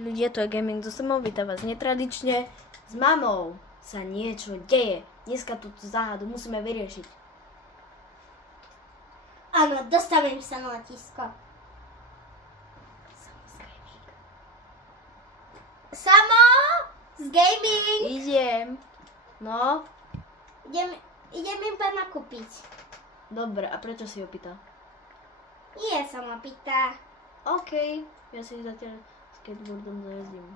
Ľudia, to je Gaming so Semou, vítam vás netradične. S mamou sa niečo deje. Dneska túto záhadu musíme vyriešiť. Áno, dostavím sa na letisko. Samo z Gaming! Idem. No? Idem iba nakúpiť. Dobre, a prečo si ho pýta? Nie sa ma pýta. OK, ja si zatiaľ skateboardom zajazdím.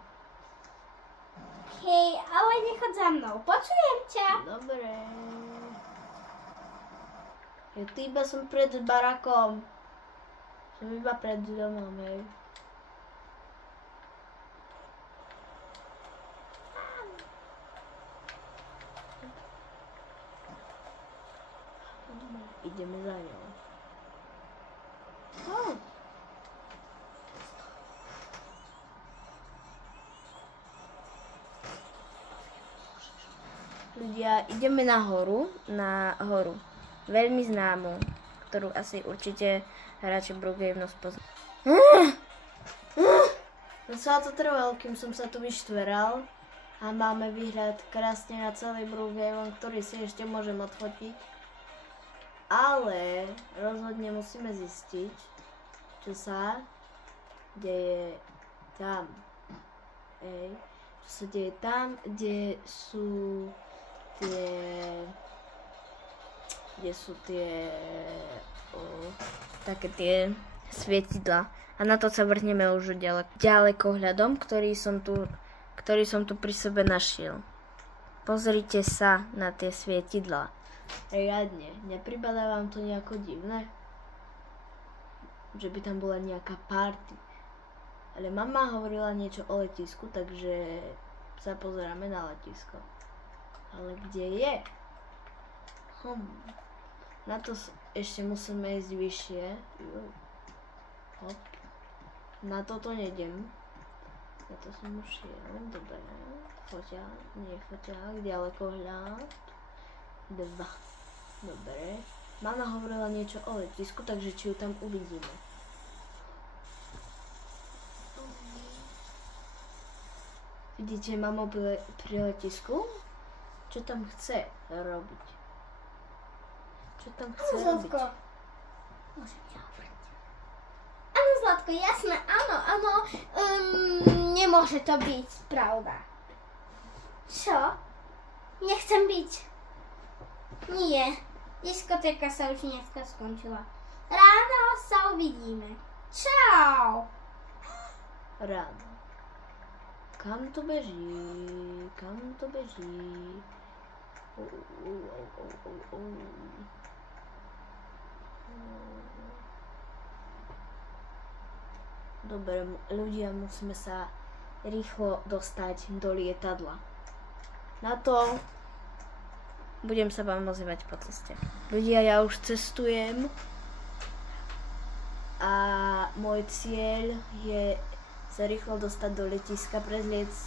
Hej, ale nechoď za mnou. Počujem ťa. Dobre. Ja tu iba som pred barakom. Som iba pred domom, hej. Ideme za ňou. Oh. Ľudia, ideme na horu, veľmi známu, ktorú asi určite hráči Brookhaven poznajú. Sa to trvalo, kým som sa tu vyštveral a máme výhľad krásne na celý Brookhaven, ktorý si ešte môžem odfotiť. Ale rozhodne musíme zistiť, čo sa deje tam. Čo sa deje tam, kde sú tie také tie svietidlá. A na to sa vrhneme už ďalekohľadom, ktorý som tu pri sebe našiel. Pozrite sa na tie svietidlá. Riadne, nepripadá vám to nejako divné? Že by tam bola nejaká party. Ale mama hovorila niečo o letisku, takže sa pozeráme na letisko. Ale kde je? Na to ešte musíme ísť vyššie. Hop. Na toto nejdem. Na to som už šiel. Dobre. Foťák, ďalekohľad. 2. Dobre. Mama hovorila niečo o letisku, takže či ju tam uvidíme. Vidíte mamu pri letisku? Čo tam chce robiť? Čo tam chce robiť? Zlatko. Môžem ťa hovoriť. Áno, Zlatko, jasné, áno. Nemôže to byť pravda. Čo? Nechcem byť. Nie, diskotéka sa už dneska skončila. Ráno sa uvidíme. Čau! Ráno. Kam to beží? Dobre, ľudia, musíme sa rýchlo dostať do lietadla. Na to budem sa vám ozývať po ceste. Ľudia, ja už cestujem a môj cieľ je sa rýchlo dostať do letiska, prezliecť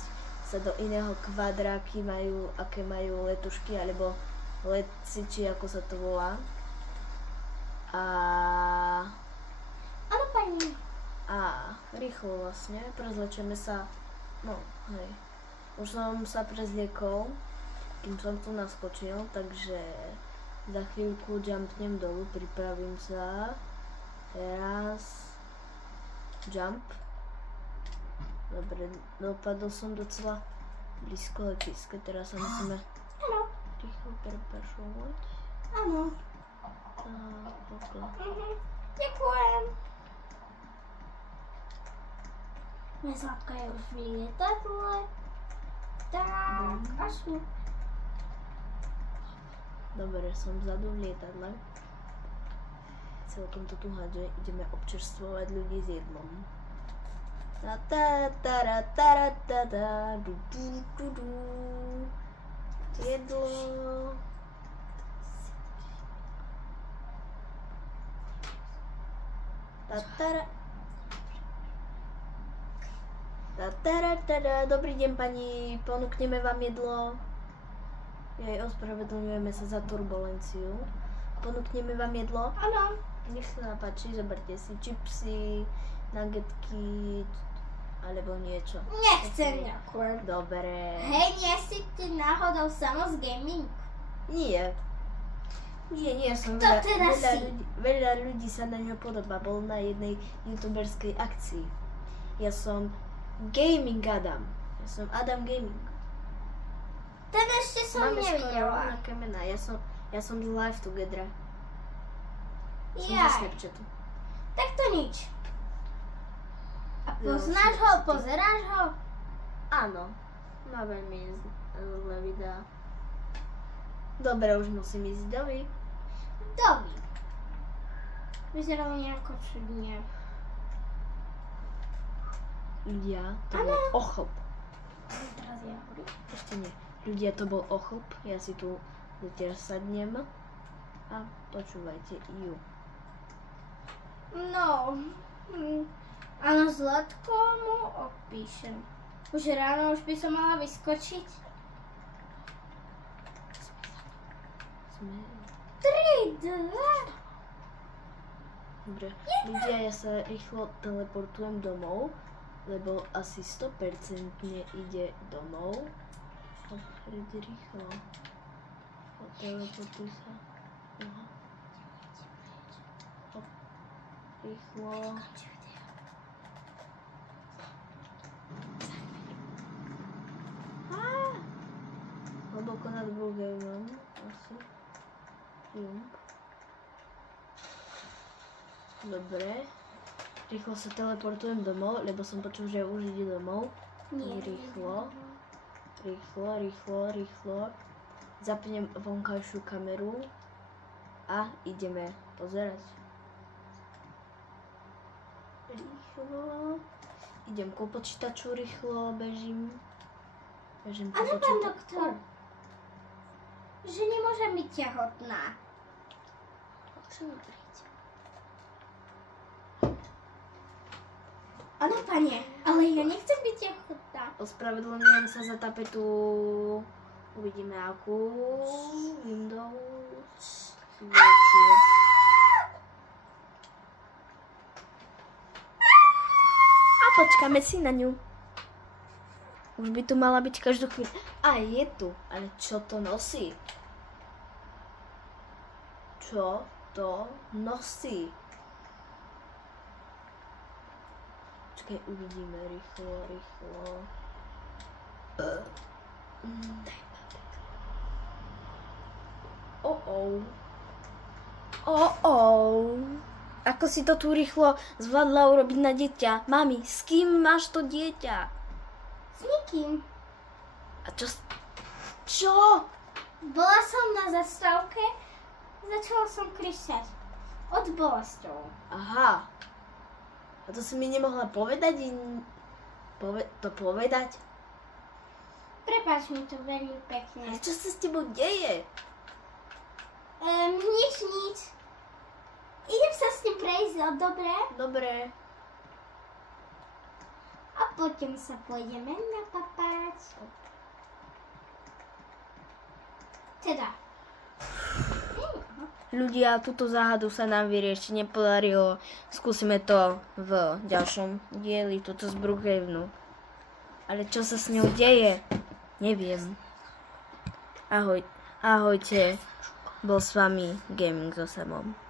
sa do iného kvadra, aké majú letušky, alebo letci, či ako sa to volá. Áno, pani. A rýchlo vlastne, prezlečeme sa, no hej, už som sa prezliekol, kým som tu naskočil, takže za chvíľku jumpnem dolu, pripravím sa, raz, jump. Dobre, dopadol som docela blízko letiska, teraz sa musíme rýchlo prepašovať. Áno. Tak, pokla. Ďakujem. Moja Zlatka je už v lietadle. Tak, až tu. Dobre, som vzadu v lietadle. Celkom to tu hádže, ideme občerstvovať ľudí s jedlom. Jedlo. Dobrý deň, pani, ponúkneme vám jedlo. Ospravedlňujeme sa za turbulenciu. Ponúkneme vám jedlo? Áno. Nech sa páči, zoberte si čipsy, nuggetky, alebo niečo. Nechcem, ďakujem. Dobre. Hej, nie si ty náhodou Samus Gaming? Nie. Nie, som To teda si. veľa ľudí sa na ňo podobá. Bol na jednej youtuberskej akcii. Ja som Gaming Adam. Ja som Adam Gaming. Ten ešte som Máme skoro nevidela. rovnaké mená. Ja som z Live Together. Som zo Jaj, Snapchatu. tak to nič. A Jo, poznáš som ho, si- pozeráš ho? Áno. Má veľmi zlé videá. Dobre, už musím ísť dovi. Dovi. Vyzeral nejako čudne. Ľudia, to Áno. bol ochlp. Teraz ja hovorím. Ešte nie. Ľudia, to bol ochlp. Ja si tu zatiaľ sadnem. A počúvajte ju. No, áno, Zlatko mu odpíšem. Už ráno už by som mala vyskočiť. Sme... 3, 2. Dobre. Ľudia, ja sa rýchlo teleportujem domov, lebo asi 100% ide domov. Príď rýchlo. Teleportuj sa. Aha. Hop. Rýchlo. Hlboko nad Brookhavenom. Asi. Jump. Dobre. Rýchlo sa teleportujem domov, lebo som počul, že už ide domov. Nie. Rýchlo. Rýchlo. Zapnem vonkajšiu kameru a ideme pozerať. Rýchlo. Idem ku počítaču rýchlo, bežím ku Áno, pán počítaču. doktor. Že nemôžem byť tehotná. Áno, pane, ale ja nechcem byť tehotná. Ospravedlňujem sa za tapetu. Uvidíme akú. Windows. A počkáme si na ňu. Už by tu mala byť každú chvíľu. A je tu. Ale čo to nosí? Čo to nosí? Počkaj, uvidíme rýchlo. Ako si to tu rýchlo zvládla urobiť na dieťa? Mami, s kým máš to dieťa? S nikým. A čo? Bola som na zastávke, začala som kričať. Od bolestov. Aha. A to si mi nemohla povedať? Povedať? Prepáč mi to veľmi A pekne. čo sa s tebou deje? Nič. Idem sa s tým prejsť, dobre? Dobre. A potom sa pôjdeme napapať. Teda. Ľudia, túto záhadu sa nám vyriešiť nepodarilo. Skúsime to v ďalšom dieli, toto z Brookhavenu. Ale čo sa s ňou deje? Neviem. Ahojte. Bol s vami Gaming so Samom.